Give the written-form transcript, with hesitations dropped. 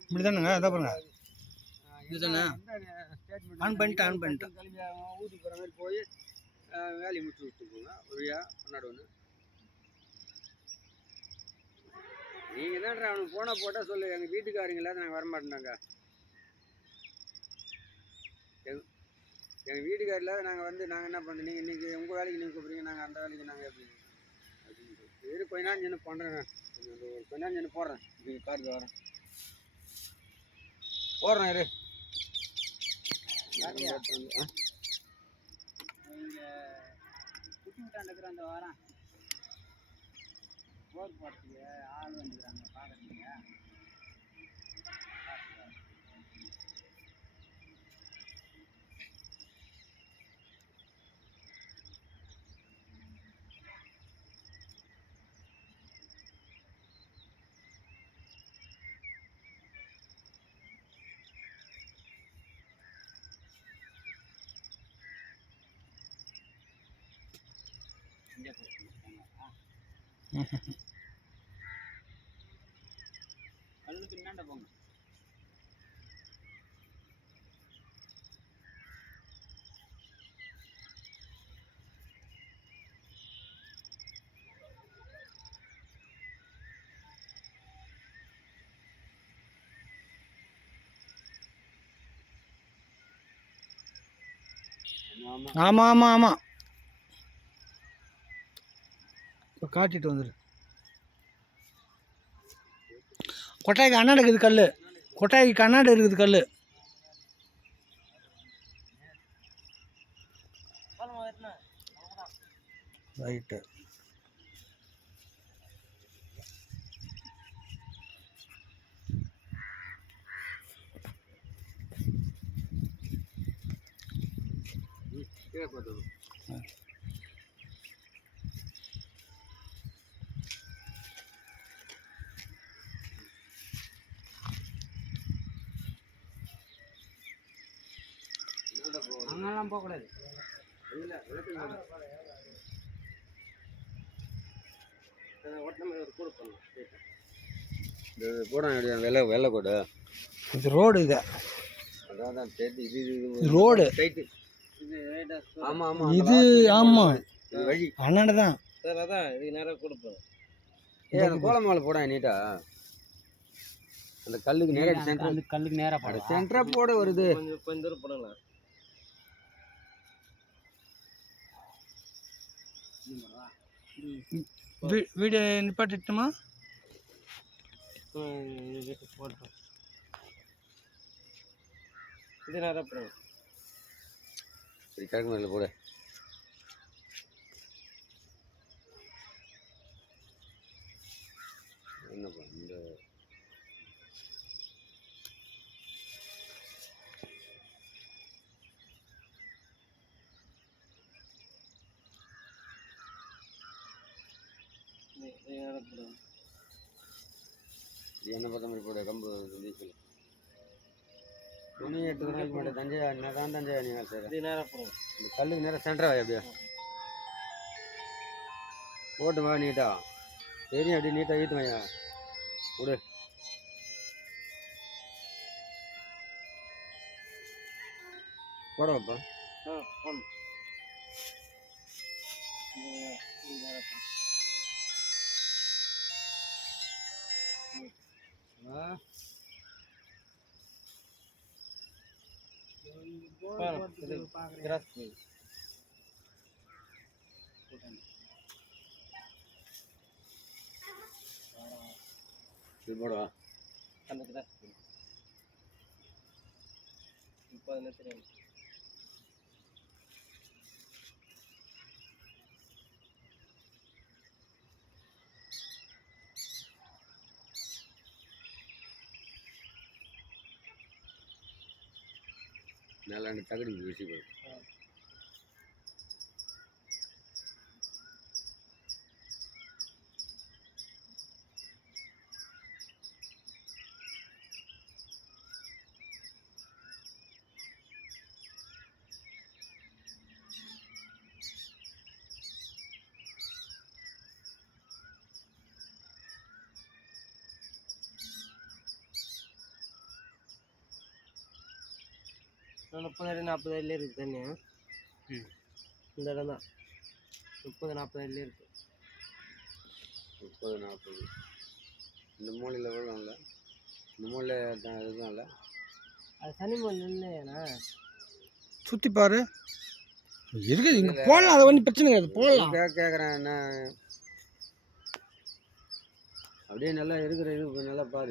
இப்படி தானுங்க அதான் பாருங்க இதுதானே ஆன் பண்ணிட்டேன் ஊருக்கு போகிற மாதிரி போய் வேலையை முடிச்சு விட்டுருக்கோங்க ஒருயா கொண்டாடுவோன்னு நீங்கள் தான் அவனுக்கு போனால் போட்டால் சொல்லு எங்கள் வீட்டுக்காரங்களா நாங்கள் வரமாட்டேனாங்க எங்கள் வீட்டுக்காரில் நாங்கள் வந்து நாங்கள் என்ன பண்ணுறோம் நீங்கள் இன்றைக்கி உங்கள் வேலைக்கு நீங்கள் கூப்பிட்றீங்க நாங்கள் அந்த வேலைக்கு நாங்கள் எப்படி அப்படின்னு இரு கொஞ்ச நேரம் நின்று பண்ணுறேன் நான் கொஞ்ச நேரம் நின்று போடுறேன் இப்போ காருக்கு வரேன் போடுறேன் இரு குட்டி விட்டாண்டு இருக்கிற அந்த வாரம் போர் போகிறதுக்கு ஆள் வந்துக்கிறாங்க பார்க்குறீங்க கல்லுக்கு என்னாண்ட போங்க ஆமாம் ஆமாம் ஆமாம் இப்போ காட்டிட்டு வந்துடு கொட்டாய்க்கு அண்ணாடு இருக்குது கல் கொட்டாய்க்கு கண்ணாடி இருக்குது கல் ரைட்டு அங்கெல்லாம் போகக்கூடாது கூட வெள்ளை வெள்ளை கூட இது ரோடு இது அதான் இது ரோடு ஆமாம் ஆமாம் இது ஆமாம் வழி அண்ணாடு தான் சார் அதான் இதுக்கு நேரம் கொடுப்போம் அந்த கோலமாவில் போட நீட்டா அந்த கல்லுக்கு நேராக சென்டர் அந்த கல்லுக்கு நேராக போட சென்டராக போட வருது கொஞ்சம் தூரம் போடலாம் வீடியோ நிப்பாட்டிட்டுமா போட்டோம் இது நேராக போடுங்க சரி கிழக்கு மேலே போட என்னப்பா இந்த என்ன பார்த்தா மாதிரி போட கம்பு சொல்லு துணி எடுத்துக்க மாட்டேன் தஞ்சை நான் தஞ்சை நீங்கள் சார் நேரம் போகும் இந்த கல்லுக்கு நேரம் சென்டராக எப்படியா போட்டு வா நீட்டா தெரியும் அப்படி நீட்டாக ஈட்டு வையா விடு போட வைப்பா போடணும் போடுவா அந்த கிராஸ் இப்போ என்ன தெரியும் நல்லா தகுதி வீசி போடும் 30 அடி 40 அடியில் இருக்குது தண்ணி. இந்த இடம் தான் 30-40 அடியில் இருக்குது. 30-40. இந்த மூலையில் விழும்ல, இந்த மூலையில் தான் இருக்கும்ல. அது சனி மூலை இல்லையாண்ணா? சுற்றி பாரு இருக்குது, இங்கே போடலாம், அதை ஒன்றும் பிரச்சனை கிடையாது, போடலாம். கேட்குறேன் என்ன அப்படியே நல்லா இருக்கிற இது நல்லா பாரு.